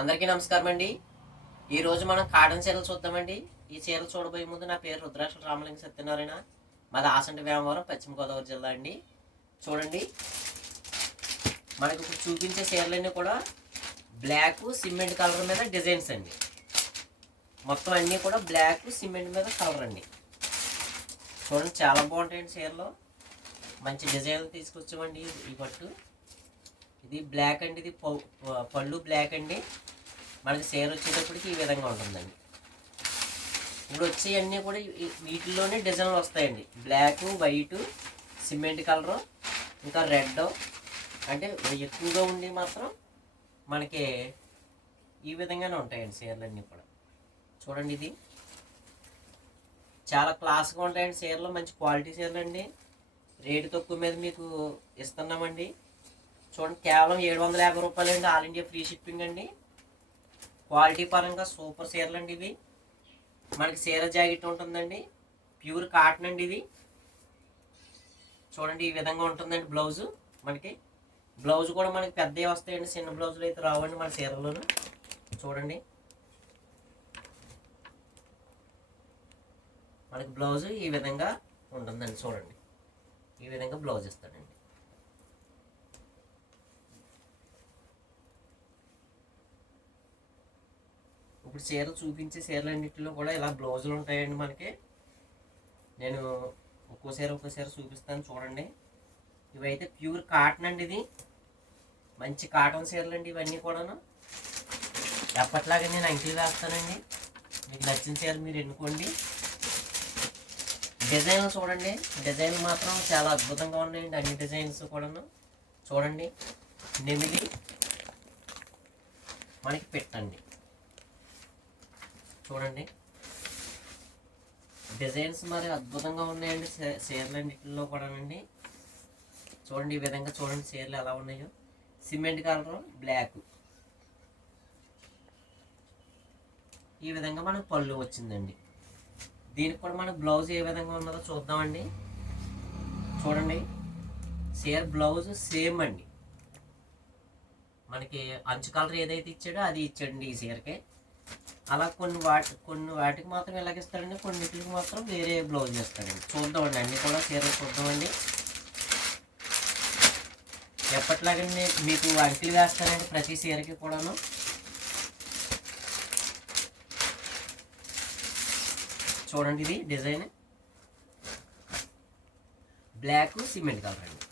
అందరికీ నమస్కారం అండి ఈరోజు మనం కాటన్ చీరలు చూద్దామండి. ఈ చీరలు చూడబోయే ముందు నా పేరు రుద్రాక్ష రామలింగ సత్యనారాయణ. మాది ఆసంటి వేమవరం పశ్చిమ గోదావరి జిల్లా అండి. చూడండి. మనకి ఇప్పుడు చూపించే చీరలన్నీ కూడా బ్లాక్ సిమెంట్ కలర్ మీద డిజైన్స్ అండి. మొత్తం అన్నీ కూడా బ్లాక్ సిమెంట్ మీద కలర్ అండి. చూడండి చాలా బాగుంటాయండి చీరలు. మంచి డిజైన్లు తీసుకొచ్చామండి ఈ పట్టు. ఇది బ్లాక్ అండి ఇది పౌ- పళ్ళు బ్లాక్ అండి. మనకి చీర వచ్చేటప్పటికి ఈ విధంగా ఉంటుందండి. ఇప్పుడు వచ్చేవన్నీ కూడా వీటిల్లోనే డిజైన్లు వస్తాయండి. బ్లాక్ వైట్ సిమెంట్ కలరు ఇంకా రెడ్ అంటే ఎక్కువగా ఉండి మాత్రం మనకి ఈ విధంగానే ఉంటాయండి చీరలన్నీ కూడా. చూడండి ఇది. చాలా క్లాస్గా ఉంటాయండి చీరలు మంచి క్వాలిటీ చీరలు అండి. రేటు తక్కువ మీద మీకు ఇస్తున్నామండి. చూడండి కేవలం ఏడు వందల యాభై రూపాయలు అండి. ఆల్ ఇండియా ఫ్రీ షిప్పింగ్ అండి. క్వాలిటీ పరంగా సూపర్ చీరలు అండి ఇవి. మనకి చీర జాకెట్ ఉంటుందండి. ప్యూర్ కాటన్ అండి ఇది చూడండి ఈ విధంగా ఉంటుందండి బ్లౌజు మనకి. బ్లౌజ్ కూడా మనకి పెద్దవి వస్తాయండి. చిన్న బ్లౌజులు అయితే రావండి మన చీరలోను చూడండి. మనకి బ్లౌజ్ ఈ విధంగా ఉంటుందండి. చూడండి. ఈ విధంగా బ్లౌజ్ ఇస్తాడండి. ఇప్పుడు చీరలు చూపించే చీరలన్నింటిలో కూడా ఇలా బ్లౌజులు ఉంటాయండి మనకి. నేను ఒక్కో చీర ఒక్కో చీర చూపిస్తాను చూడండి. ఇవైతే ప్యూర్ కాటన్ అండి ఇది. మంచి కాటన్ చీరలు అండి ఇవన్నీ కూడాను. ఎప్పట్లాగా నేను అంకిల్ వేస్తానండి. మీకు నచ్చిన చీర మీరు ఎన్నుకోండి. డిజైన్లు చూడండి. డిజైన్ మాత్రం చాలా అద్భుతంగా ఉన్నాయండి అన్ని డిజైన్స్ కూడాను. చూడండి. నెమిలి. మనకి పెట్టండి చూడండి. డిజైన్స్ మరి అద్భుతంగా ఉన్నాయండి. చీ- చీరలన్నిటిలో కూడానండి. చూడండి ఈ విధంగా చూడండి చీరలు ఎలా ఉన్నాయో. Cement colour black. ఈ విధంగా మనకు పళ్ళు వచ్చిందండి. దీనికి కూడా మన బ్లౌజ్ ఏ విధంగా ఉన్నదో చూద్దామండి. చూడండి. చీర బ్లౌజ్ సేమ్ అండి. మనకి అంచు కలర్ ఏదైతే ఇచ్చాడో అది ఇచ్చాడండి ఈ చీరకి. అలా కొన్ని వాటి కొన్ని వాటికి మాత్రం ఇలాగిస్తాడండి కొన్నిటికి మాత్రం వేరే బ్లౌజ్ చేస్తాడండి చూద్దామండి అన్ని కూడా చీరలు చూద్దామండి. ఎప్పట్లాగండి మీకు అంకిలు వేస్తానండి ప్రతి చీరకి కూడాను? చూడండి ఇది డిజైన్. బ్లాక్ సిమెంట్ కలర్ అండి.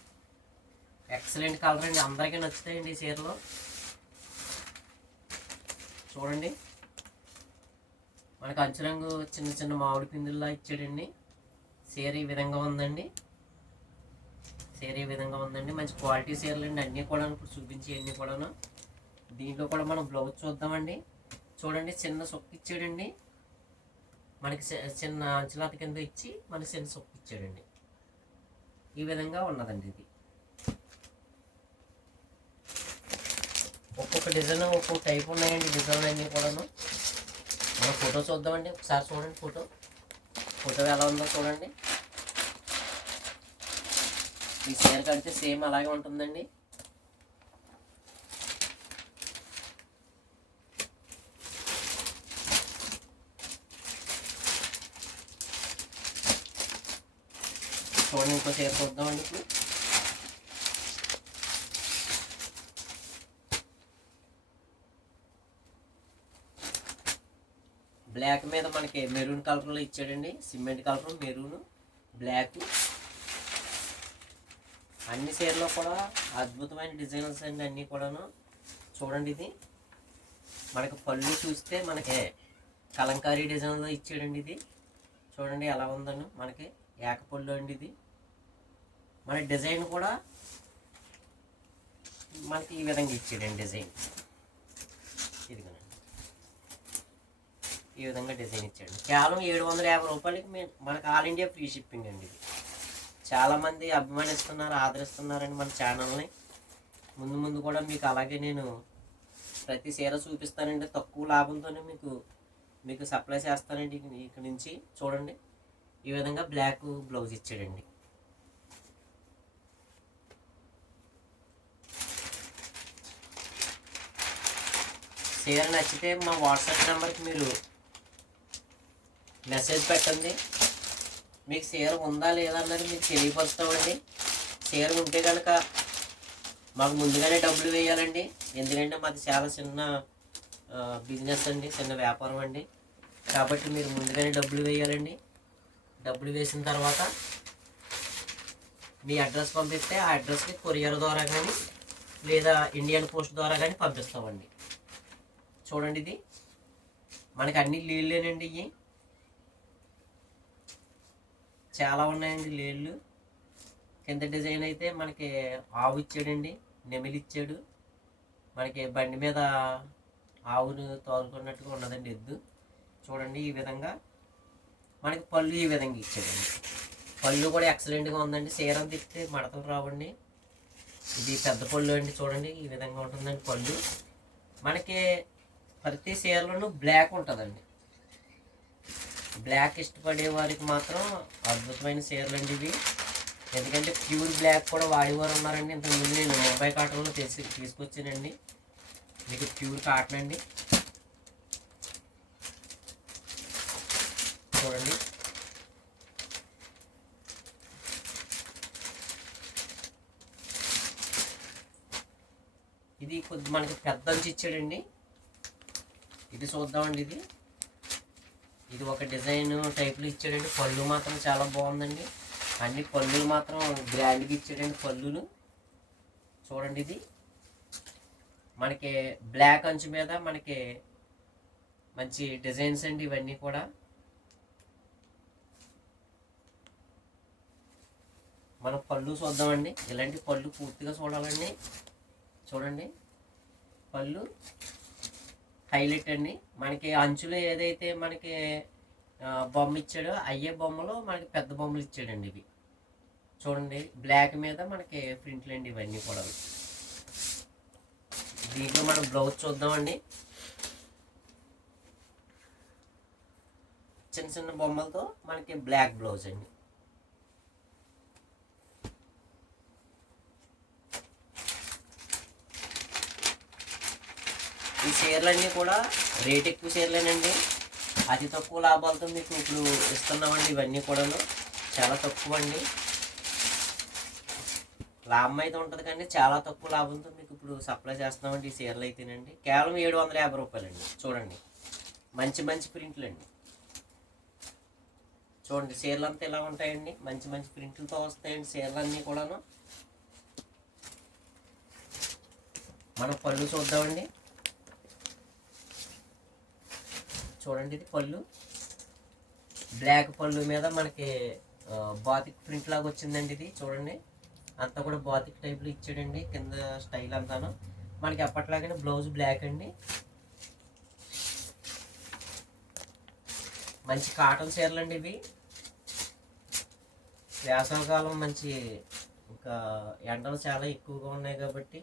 ఎక్సలెంట్ కలర్ అండి. అందరికీ నచ్చుతాయండి ఈ చీరలో. చూడండి. మనకు అంచు చిన్న చిన్న మామిడి పిందుల్లా ఇచ్చాడండి. చీర ఈ విధంగా ఉందండి. చీర ఈ విధంగా ఉందండి. మంచి క్వాలిటీ చీరలు అండి అన్నీ కూడా ఇప్పుడు చూపించి అన్నీ కూడాను. దీంట్లో కూడా మనం బ్లౌజ్ చూద్దామండి. చూడండి చిన్న సొక్కు ఇచ్చాడండి. మనకి చిన్న అంచులాత కింద ఇచ్చి మనకి చిన్న సొక్కు ఇచ్చాడండి. ఈ విధంగా ఉన్నదండి ఇది. ఒక్కొక్క డిజైన్ ఒక్కొక్క టైప్ ఉన్నాయండి. డిజైన్ అన్నీ కూడాను. మన ఫోటో చూద్దామండి. ఒకసారి చూడండి ఫోటో. ఫోటో ఎలా ఉందో చూడండి. ఈ చీర కడితే సేమ్ అలాగే ఉంటుందండి. చూడండి ఇంకో చీర చూద్దామండి ఇప్పుడు. బ్లాక్ మీద మనకి మెరూన్ కలర్లో ఇచ్చాడండి. Cement colour maroon black. అన్ని చీరలో కూడా అద్భుతమైన డిజైన్స్ అండి అన్నీ కూడాను. చూడండి ఇది. మనకి పళ్ళు చూస్తే మనకి కలంకారీ డిజైన్లో ఇచ్చాడండి ఇది. చూడండి ఎలా ఉందను మనకి. ఏకపళ్ళు అండి ఇది. మన డిజైన్ కూడా మనకి ఈ విధంగా ఇచ్చాడండి డిజైన్. ఈ విధంగా డిజైన్ ఇచ్చాడు. కేవలం ఏడు వందల యాభై రూపాయలకి మేము మనకు ఆల్ ఇండియా ఫ్రీ షిప్పింగ్ అండి ఇది. చాలామంది అభిమానిస్తున్నారు ఆదరిస్తున్నారండి మన ఛానల్ని. ముందు ముందు కూడా మీకు అలాగే నేను ప్రతి చీర చూపిస్తానండి. తక్కువ లాభంతోనే మీకు మీకు సప్లై చేస్తానండి ఇక్కడ ఇక్కడి నుంచి. చూడండి. ఈ విధంగా బ్లాక్ బ్లౌజ్ ఇచ్చాడండి. చీర నచ్చితే మా వాట్సాప్ నెంబర్కి మీరు మెసేజ్ పెట్టండి. మీకు చీర ఉందా లేదా అన్నది మీకు తెలియపరుస్తామండి. చీర ఉంటే కనుక మాకు ముందుగానే డబ్బులు వేయాలండి. ఎందుకంటే మాది చాలా చిన్న బిజినెస్ అండి చిన్న వ్యాపారం అండి. కాబట్టి మీరు ముందుగానే డబ్బులు వేయాలండి. డబ్బులు వేసిన తర్వాత మీ అడ్రస్ పంపిస్తే ఆ అడ్రస్కి కొరియర్ ద్వారా కానీ లేదా ఇండియన్ పోస్ట్ ద్వారా కానీ పంపిస్తామండి. చూడండి ఇది. మనకి అన్ని నీళ్ళేనండి ఇవి చాలా ఉన్నాయండి లేళ్ళు కింద డిజైన్ అయితే మనకి ఆవు ఇచ్చాడండి నెమిలి ఇచ్చాడు. మనకి బండి మీద ఆవును తోలుకున్నట్టుగా ఉన్నదండి ఎద్దు. చూడండి ఈ విధంగా మనకి పళ్ళు ఈ విధంగా ఇచ్చాడండి. పళ్ళు కూడా ఎక్సలెంట్గా ఉందండి. సీరం తిప్పితే మడతలు రావండి. ఇది పెద్ద పళ్ళు అండి చూడండి ఈ విధంగా ఉంటుందండి పళ్ళు. మనకి ప్రతి సీరలోనూ బ్లాక్ ఉంటుందండి. బ్లాక్ ఇష్టపడే వారికి మాత్రం అద్భుతమైన చీరలు అండి ఇవి. ఎందుకంటే ప్యూర్ బ్లాక్ కూడా వాడేవారు ఉన్నారండి ఇంతకుముందు నేను ముంబై కాటన్లో తెలిసి తీసుకొచ్చానండి. మీకు ప్యూర్ కాటన్ అండి. చూడండి. ఇది కొద్ది మనకి పెద్ద ఇచ్చాడండి. ఇది చూద్దామండి ఇది. ఇది ఒక డిజైన్ టైప్లో ఇచ్చాడండి. పళ్ళు మాత్రం చాలా బాగుందండి. అన్ని పళ్ళులు మాత్రం గ్రాండ్గా ఇచ్చాడండి పళ్ళులు చూడండి ఇది. మనకి బ్లాక్ అంచు మీద మనకి మంచి డిజైన్స్ అండి ఇవన్నీ కూడా. మనం పళ్ళు చూద్దామండి. ఇలాంటి పళ్ళు పూర్తిగా చూడాలండి. చూడండి. పళ్ళు. హైలైట్ అండి. మనకి అంచులో ఏదైతే మనకి బొమ్మ ఇచ్చాడో అయ్యే బొమ్మలో మనకి పెద్ద బొమ్మలు ఇచ్చాడండి ఇవి. చూడండి బ్లాక్ మీద మనకి ప్రింట్లు అండి ఇవన్నీ కూడా. దీంట్లో మనం బ్లౌజ్ చూద్దామండి. చిన్న చిన్న బొమ్మలతో మనకి బ్లాక్ బ్లౌజ్ అండి. ఈ షేర్లన్నీ కూడా రేట్ ఎక్కువ చీరలేనండి అతి తక్కువ లాభాలతో మీకు ఇప్పుడు ఇస్తున్నామండి ఇవన్నీ కూడాను. చాలా తక్కువ అండి లాభం అయితే ఉంటుంది కానీ చాలా తక్కువ లాభంతో మీకు ఇప్పుడు సప్లై చేస్తున్నామండి ఈ చీరలు అయితేనండి కేవలం ఏడు వందల యాభై రూపాయలండి. చూడండి. మంచి మంచి ప్రింట్లు అండి చూడండి చీరలు అంతా ఇలా ఉంటాయండి. మంచి మంచి ప్రింట్లతో వస్తాయండి చీరలు అన్నీ కూడాను. మనం పళ్ళు చూద్దామండి. చూడండి ఇది పళ్ళు. బ్లాక్ పళ్ళు మీద మనకి బాతిక్ ప్రింట్ లాగా వచ్చిందండి ఇది చూడండి. అంతా కూడా బాతిక్ టైప్లో ఇచ్చాడండి కింద స్టైల్ అంతాను. మనకి అప్పట్లాగానే బ్లౌజ్ బ్లాక్ అండి. మంచి కాటన్ చీరలు అండి ఇవి. వేసవకాలం మంచి ఇంకా ఎండలు చాలా ఎక్కువగా ఉన్నాయి కాబట్టి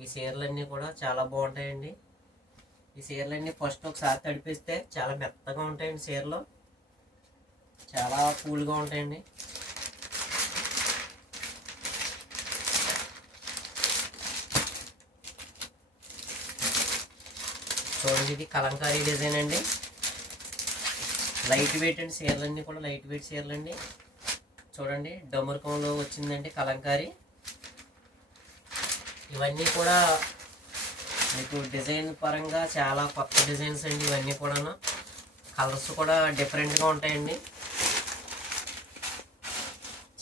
ఈ చీరలన్నీ కూడా చాలా బాగుంటాయండి. ఈ చీరలన్నీ ఫస్ట్ ఒకసారి తడిపిస్తే చాలా మెత్తగా ఉంటాయండి చీరలు. చాలా కూల్గా ఉంటాయండి. చూడండి ఇది కలంకారీ డిజైన్ అండి. లైట్ వెయిట్ అండి చీరలన్నీ కూడా లైట్ వెయిట్ చీరలు అండి చూడండి డమరుకంలో వచ్చిందండి కలంకారీ. ఇవన్నీ కూడా మీకు డిజైన్ పరంగా చాలా కొత్త డిజైన్స్ అండి ఇవన్నీ కూడాను. కలర్స్ కూడా డిఫరెంట్గా ఉంటాయండి.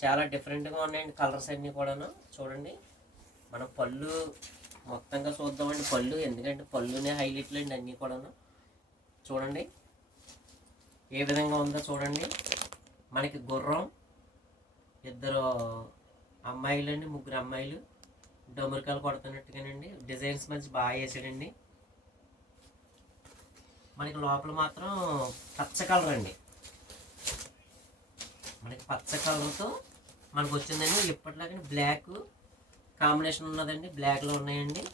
చాలా డిఫరెంట్గా ఉన్నాయండి కలర్స్ అన్నీ కూడాను. చూడండి. మన పళ్ళు మొత్తంగా చూద్దామండి. పళ్ళు ఎందుకంటే పళ్ళునే హైలైట్లు అండి అన్నీ కూడాను. చూడండి. ఏ విధంగా ఉందో చూడండి. మనకి గుర్రం ఇద్దరు అమ్మాయిలు అండి ముగ్గురు అమ్మాయిలు. డొమరికాలు కొడుతున్నట్టుగానండి. డిజైన్స్ మంచి బాగా వేసాడండి. మనకి లోపల మాత్రం పచ్చ కలర్ అండి. మనకి పచ్చ కలర్తో మనకు వచ్చిందండి. ఎప్పటిలాగే బ్లాక్ కాంబినేషన్ ఉన్నదండి. బ్లాక్లో ఉన్నాయండి.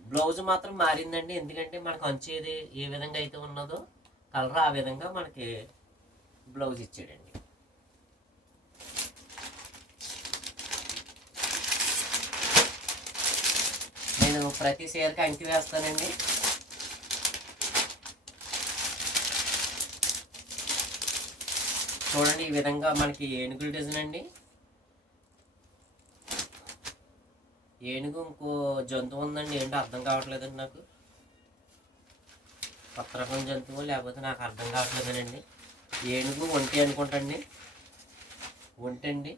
బ్లౌజ్ మాత్రం మారిందండి. ఎందుకంటే మనకు అంచేది ఏ విధంగా అయితే ఉన్నదో కలర్ ఆ విధంగా మనకి బ్లౌజ్ ఇచ్చాడండి. నేను ప్రతి చీరకి అంకి వేస్తానండి. చూడండి ఈ విధంగా మనకి ఏనుగుల డిజైన్ అండి. ఏనుగు ఇంకో జంతువు ఉందండి ఏంటో అర్థం కావట్లేదండి నాకు. కొత్త రకం జంతువు లేకపోతే నాకు అర్థం కావట్లేదండి ఏనుగు ఒంటి అనుకుంటండి ఒంటండి.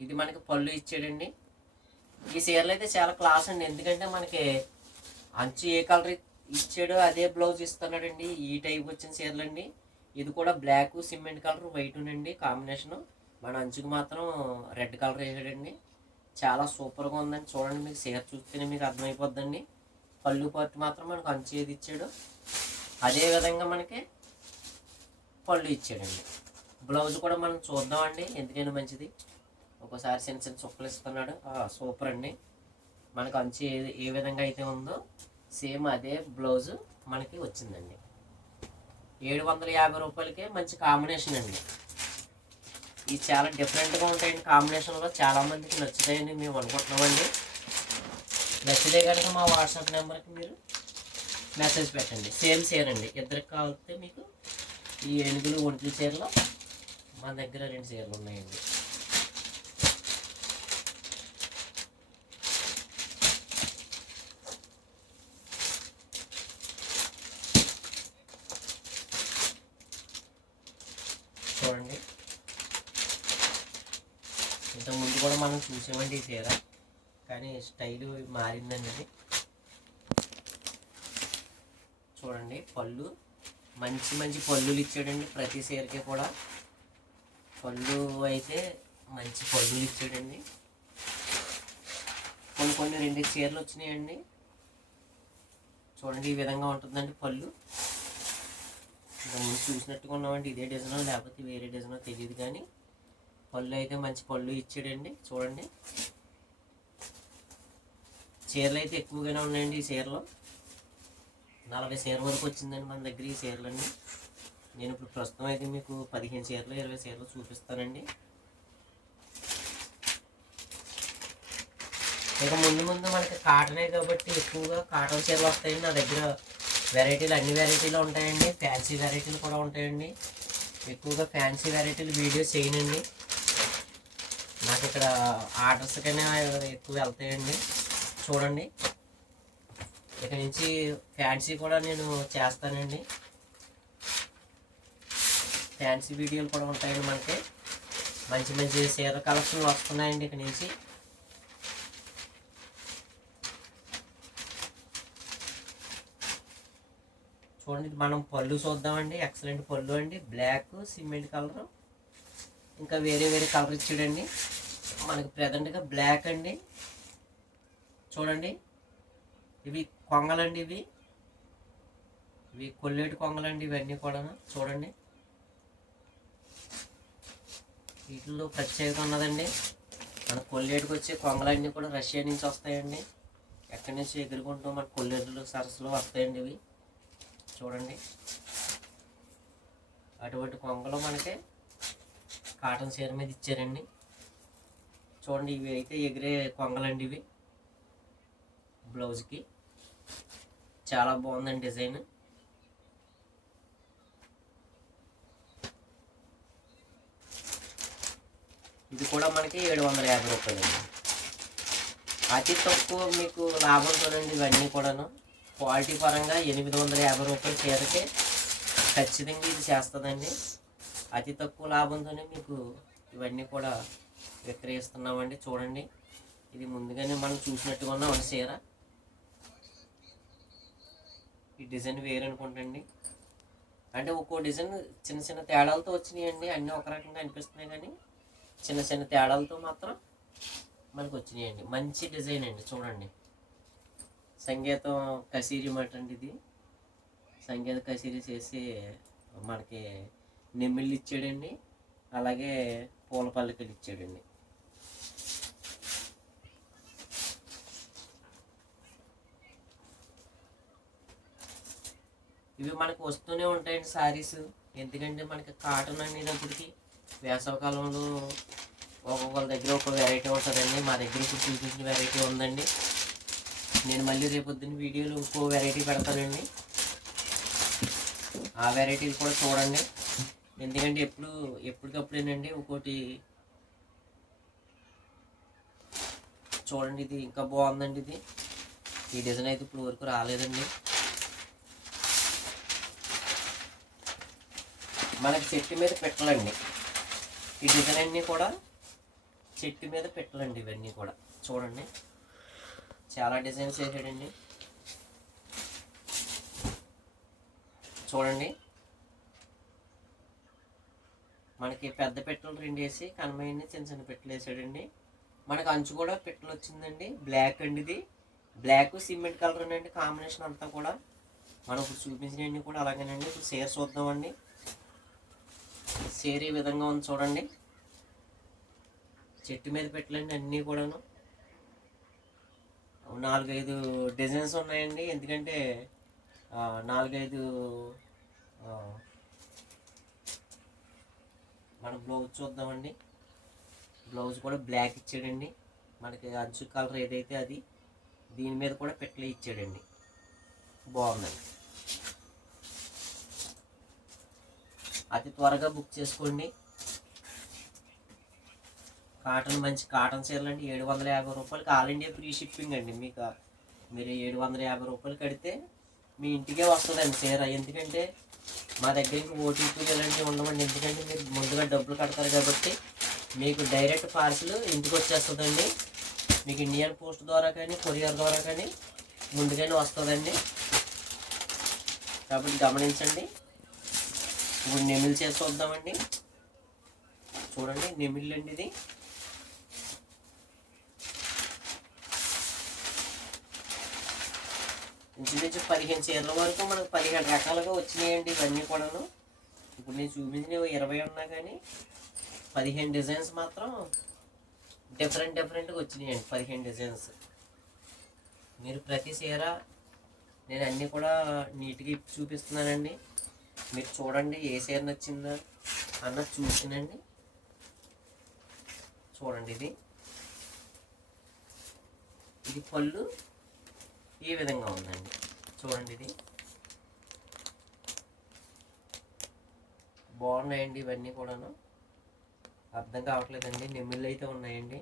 ఇది మనకి పళ్ళు ఇచ్చాడండి ఈ చీరలు అయితే చాలా క్లాస్ అండి. ఎందుకంటే మనకి అంచు ఏ కలర్ ఇచ్చాడో అదే బ్లౌజ్ ఇస్తున్నాడండి. ఈ టైప్ వచ్చిన చీరలు అండి ఇది కూడా బ్లాక్ సిమెంట్ కలర్ వైట్ అండి కాంబినేషన్ మన అంచుకు మాత్రం రెడ్ కలర్ వేసాడండి. చాలా సూపర్గా ఉందండి. చూడండి మీకు చీర చూస్తేనే మీకు అర్థమైపోద్దండి. పళ్ళు పట్టు మాత్రం మనకు అంచు ఏది ఇచ్చాడు అదే విధంగా మనకి పళ్ళు ఇచ్చాడండి. బ్లౌజ్ కూడా మనం చూద్దామండి. ఎందుకైనా మంచిది. ఒక్కోసారి చిన్న చిన్న చుక్కలు ఇస్తున్నాడు. సూపర్ అండి. మనకు అంచు ఏ ఏ విధంగా అయితే ఉందో సేమ్ అదే బ్లౌజు మనకి వచ్చిందండి. ఏడు వందల యాభై రూపాయలకే మంచి కాంబినేషన్ అండి. ఇది చాలా డిఫరెంట్గా ఉంటాయండి కాంబినేషన్లో చాలామందికి నచ్చుతాయని మేము అనుకుంటున్నామండి నచ్చితే కనుక మా వాట్సాప్ నెంబర్కి మీరు మెసేజ్ పెట్టండి. సేమ్ చీర అండి. ఇద్దరికి కావాలితే మీకు ఈ ఏనుగులు ఒంటి చీరలో మన దగ్గర రెండు చీరలు ఉన్నాయండి చూడండి ఇంతకు ముందు కూడా మనం చూసామండి ఈ చీర కానీ స్టైల్ మారిందండి చూడండి పళ్ళు. మంచి మంచి పళ్ళులు ఇచ్చాడండి ప్రతి చీరకి కూడా. పళ్ళు అయితే మంచి పళ్ళులు ఇచ్చాడండి. కొన్ని కొన్ని రెండు చీరలు వచ్చినాయండి. చూడండి ఈ విధంగా ఉంటుందండి పళ్ళు. ఇంకా ముందు చూసినట్టుగా ఉన్నామండి ఇదే డిజైన్ లేకపోతే వేరే డిజైన్ తెలియదు కానీ పళ్ళు అయితే మంచి పళ్ళు ఇచ్చాడండి చూడండి. చీరలు అయితే ఎక్కువగానే ఉన్నాయండి ఈ చీరలో. నలభై చీర వరకు వచ్చిందండి మన దగ్గర ఈ చీరలన్నీ. నేను ఇప్పుడు ప్రస్తుతం అయితే మీకు పదిహేను చీరలు ఇరవై చీరలు చూపిస్తానండి. ఇక ముందు ముందు మనకి కాటనే కాబట్టి ఎక్కువగా కాటన్ చీరలు వస్తాయండి. నా దగ్గర వెరైటీలు అన్ని వెరైటీలు ఉంటాయండి. ఫ్యాన్సీ వెరైటీలు కూడా ఉంటాయండి. ఎక్కువగా ఫ్యాన్సీ వెరైటీలు వీడియోస్ చేయనండి. నాకు ఇక్కడ ఆర్డర్స్ కన్నా ఎక్కువ వెళ్తాయండి. చూడండి. ఇక నుంచి ఫ్యాన్సీ కూడా నేను చేస్తానండి. ఫ్యాన్సీ వీడియోలు కూడా ఉంటాయండి మనకి. మంచి మంచి చీర కలెక్షన్లు వస్తున్నాయండి ఇక నుంచి. చూడండి మనం పళ్ళు చూద్దామండి. ఎక్సలెంట్ పళ్ళు అండి. Black cement colour. ఇంకా వేరే వేరే కలర్ ఇచ్చాడండి. మనకి ప్రజెంట్గా బ్లాక్ అండి. చూడండి. ఇవి కొంగలండి ఇవి. ఇవి కొల్లేటి కొంగలండి ఇవన్నీ కూడా చూడండి. వీటిల్లో ప్రత్యేకత ఉన్నదండి. మన కొల్లేటికి వచ్చే కొంగలన్నీ కూడా రష్యా నుంచి వస్తాయండి. ఎక్కడి నుంచి ఎగురుకుంటూ మన కొల్లేరులు సరస్సులు వస్తాయండి ఇవి. చూడండి. అటువంటి కొంగలు మనకి కాటన్ చీర మీద ఇచ్చారండి. చూడండి ఇవి అయితే ఎగిరే కొంగలండి ఇవి. బ్లౌజ్కి. చాలా బాగుందండి డిజైన్. ఇది కూడా మనకి ఏడు వందల యాభై రూపాయలు అతి తక్కువ మీకు లాభం చూడండి ఇవన్నీ కూడాను. క్వాలిటీ పరంగా ఎనిమిది వందల యాభై రూపాయలు చీరకే ఖచ్చితంగా ఇది చేస్తుందండి. అతి తక్కువ లాభంతోనే మీకు ఇవన్నీ కూడా విక్రయిస్తున్నామండి చూడండి. ఇది ముందుగానే మనం చూసినట్టుగా ఉన్నాం చీర. ఈ డిజైన్ వేరు అనుకుంటండి అంటే ఒక్కో డిజైన్ చిన్న చిన్న తేడాలతో వచ్చినాయండి. అన్నీ ఒక రకంగా అనిపిస్తున్నాయి కానీ చిన్న చిన్న తేడాలతో మాత్రం మనకు వచ్చినాయండి. మంచి డిజైన్ అండి. చూడండి. సంగీతం కసీరి మాట అండి ఇది. సంగీత కసీరి చేసి మనకి నెమ్మిళ్ళు ఇచ్చాడండి. అలాగే పూల పల్లకిలు ఇచ్చాడండి. ఇవి మనకు వస్తూనే ఉంటాయండి శారీస్ ఎందుకంటే మనకి కాటన్ అనేటప్పటికి వేసవకాలంలో ఒక్కొక్కరి దగ్గర ఒక వెరైటీ ఉంటుందండి. మా దగ్గర ఇప్పుడు చూపించిన వెరైటీ ఉందండి. నేను మళ్ళీ రేపొద్దున వీడియోలో ఇంకో వెరైటీ పెడతానండి. ఆ వెరైటీలు కూడా చూడండి. ఎందుకంటే ఎప్పుడు ఎప్పటికప్పుడేనండి ఇంకోటి చూడండి ఇది ఇంకా బాగుందండి ఇది. ఈ డిజైన్ అయితే ఇప్పుడు వరకు రాలేదండి. మనకి చెట్టు మీద పెట్టలండి. ఈ డిజైన్ అన్నీ కూడా చెట్టు మీద పెట్టలండి ఇవన్నీ కూడా. చూడండి. చాలా డిజైన్స్ వేసాడండి. చూడండి. మనకి పెద్ద పెట్టెలు రెండు వేసి కనమైంది చిన్న చిన్న పెట్టలు వేసాడండి. మనకు అంచు కూడా పెట్టెలు వచ్చిందండి. బ్లాక్ అండి ఇది. బ్లాక్ సిమెంట్ కలర్ అండి. కాంబినేషన్ అంతా కూడా మనం ఇప్పుడు చూపించినవన్నీ కూడా అలాగేనండి. ఇప్పుడు సేర్ చూద్దామండి. సేరే విధంగా ఉంది చూడండి. చెట్టు మీద పెట్టలండి అన్నీ కూడాను. నాలుగైదు డిజైన్స్ ఉన్నాయండి. ఎందుకంటే నాలుగైదు మన బ్లౌజ్ చూద్దామండి. బ్లౌజ్ కూడా బ్లాక్ ఇచ్చాడండి. మనకి అంచు కలర్ ఏదైతే అది దీని మీద కూడా పెట్టలే ఇచ్చాడండి. బాగుందండి. అతి త్వరగా బుక్ చేసుకోండి. కాటన్ మంచి కాటన్ చీరలు అండి ఏడు వందల యాభై రూపాయలకి ఆల్ ఇండియా ఫ్రీ షిప్పింగ్ అండి. మీకు మీరు ఏడు వందల యాభై రూపాయలు కడితే మీ ఇంటికే వస్తుందండి చీర. ఎందుకంటే మా దగ్గర ఇంకా ఓటీపీలు ఇలాంటివి ఉండవండి. ఎందుకంటే మీరు ముందుగా డబ్బులు కడతారు కాబట్టి మీకు డైరెక్ట్ పార్సిల్ ఇంటికి వచ్చేస్తుందండి. మీకు ఇండియన్ పోస్ట్ ద్వారా కానీ కొరియర్ ద్వారా కానీ ముందుగానే వస్తుందండి. కాబట్టి గమనించండి. ఇప్పుడు నెమిల్ చేసి చూద్దామండి చూడండి నెమిల్ అండి ఇది. ఇంచుమించు పదిహేను చీరల వరకు మనకు పదిహేను రకాలుగా వచ్చినాయండి ఇవన్నీ కూడాను. ఇప్పుడు నేను చూపించినవి ఇరవై ఉన్నా కానీ పదిహేను డిజైన్స్ మాత్రం డిఫరెంట్ డిఫరెంట్గా వచ్చినాయండి పదిహేను డిజైన్స్. మీరు ప్రతి చీర నేను అన్నీ కూడా నీట్గా ఇప్పి చూపిస్తున్నానండి. మీరు చూడండి ఏ చీర నచ్చిందా అన్నది చూసినండి. చూడండి ఇది. ఇది పళ్ళు ఈ విధంగా ఉందండి. చూడండి ఇది. బాగున్నాయండి ఇవన్నీ కూడాను. అర్థం కావట్లేదండి. నెమ్మిళ్ళు అయితే ఉన్నాయండి.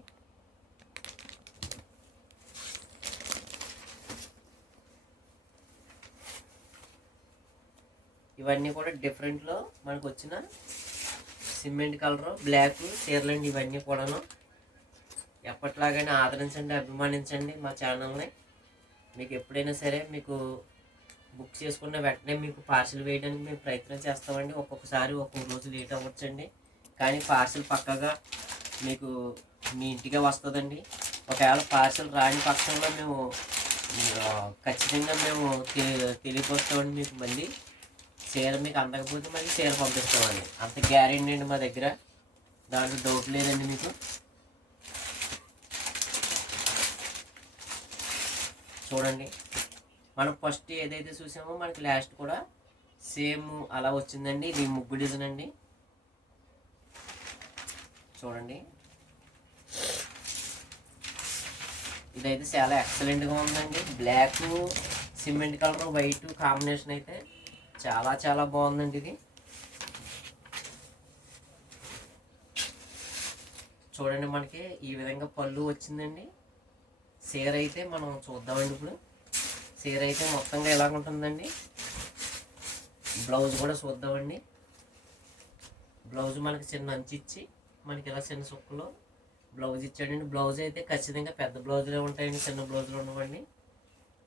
ఇవన్నీ కూడా డిఫరెంట్లో మనకు వచ్చిన సిమెంట్ కలరు బ్లాక్ చీరలండి ఇవన్నీ కూడాను. ఎప్పట్లాగానే ఆదరించండి అభిమానించండి మా ఛానల్ని మీకు ఎప్పుడైనా సరే మీకు బుక్ చేసుకున్న వెంటనే మీకు పార్సిల్ వేయడానికి మేము ప్రయత్నం చేస్తామండి. ఒక్కొక్కసారి ఒక్కొక్క రోజు లేట్ అవ్వచ్చండి. కానీ పార్సిల్ పక్కగా మీకు మీ ఇంటికే వస్తుందండి. ఒకవేళ పార్సిల్ రాని పక్షంలో మేము ఖచ్చితంగా మేము తె- తెలియపరుస్తామండి మీకు మళ్ళీ. చీర మీకు అందకపోతే మళ్ళీ చీర పంపిస్తామండి. అంత గ్యారెంటీ అండి మా దగ్గర. దాంట్లో డౌట్ లేదండి మీకు. చూడండి. మనం ఫస్ట్ ఏదైతే చూసామో మనకి లాస్ట్ కూడా సేమ్ అలా వచ్చిందండి. ఇది ముగ్గు డిజైన్ అండి. చూడండి. ఇదైతే చాలా ఎక్సలెంట్గా ఉందండి. Black cement colour white combination అయితే చాలా చాలా బాగుందండి ఇది. చూడండి మనకి ఈ విధంగా పళ్ళు వచ్చిందండి. సీర అయితే మనం చూద్దామండి ఇప్పుడు. చీర అయితే మొత్తంగా ఎలా ఉంటుందండి? బ్లౌజ్ కూడా చూద్దామండి. బ్లౌజ్ మనకి చిన్న అంచు ఇచ్చి మనకి ఇలా చిన్న సుక్కలో బ్లౌజ్ ఇచ్చాడండి. బ్లౌజ్ అయితే ఖచ్చితంగా పెద్ద బ్లౌజులే ఉంటాయండి చిన్న బ్లౌజులు ఉండవండి.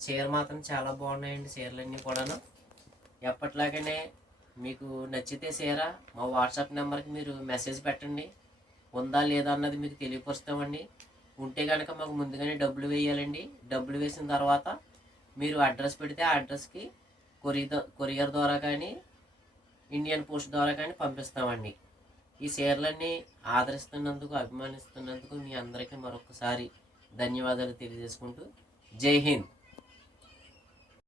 చీర మాత్రం చాలా బాగున్నాయండి చీరలన్నీ కూడాను. ఎప్పట్లాగానే మీకు నచ్చితే సీరా మా వాట్సాప్ నెంబర్కి మీరు మెసేజ్ పెట్టండి. ఉందా లేదా అన్నది మీకు తెలియపరుస్తామండి. ఉంటే కనుక మాకు ముందుగానే డబ్బులు వేయాలండి. డబ్బులు వేసిన తర్వాత మీరు అడ్రస్ పెడితే ఆ అడ్రస్కి కొరియర్ కొరియర్ ద్వారా కానీ ఇండియన్ పోస్ట్ ద్వారా కానీ పంపిస్తామండి. ఈ షేర్లన్నీ ఆదరిస్తున్నందుకు అభిమానిస్తున్నందుకు మీ అందరికీ మరొకసారి ధన్యవాదాలు తెలియజేసుకుంటూ జై హింద్.